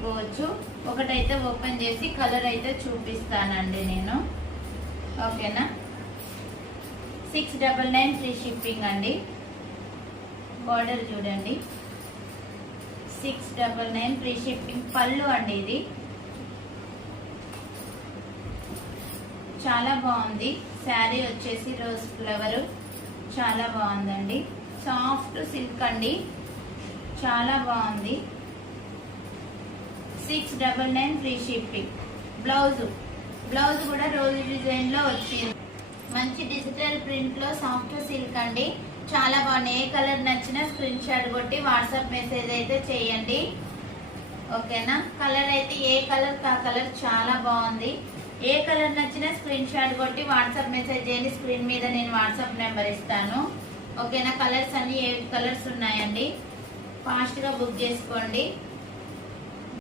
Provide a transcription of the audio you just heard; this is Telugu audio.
పెట్టుకోవచ్చు. ఒకటైతే ఓపెన్ చేసి కలర్ అయితే చూపిస్తానండి నేను. ఓకేనా, 699 ఫ్రీ షిప్పింగ్ అండి. బార్డర్ చూడండి, 699 ఫ్రీ షిప్పింగ్. పళ్ళు అండి ఇది, చాలా బాగుంది. శారీ వచ్చేసి రోజ్ ఫ్లవర్, చాలా బాగుందండి. సాఫ్ట్ సిల్క్ అండి, చాలా బాగుంది. 699 ఫ్రీ షిప్పింగ్. బ్లౌజ్ కూడా రోజ్ డిజైన్ లో వచ్చింది. మంచి డిజిటల్ ప్రింట్ లో సాఫ్ట్ సిల్క్ అండి, చాలా బాగుంది. ఏ కలర్ నచ్చినా స్క్రీన్ షాట్ కొట్టి వాట్సాప్ మెసేజ్ అయితే చేయండి. ఓకేనా, కలర్ అయితే ఏ కలర్ కా కలర్ చాలా బాగుంది. ఏ కలర్ నచ్చినా స్క్రీన్ షాట్ కొట్టి వాట్సాప్ మెసేజ్ చేయండి. స్క్రీన్ మీద నేను వాట్సాప్ నెంబర్ ఇస్తాను. ఓకేనా, కలర్స్ అన్ని 8 కలర్స్ ఉన్నాయండి. ఫాస్ట్ గా బుక్ చేసుకోండి.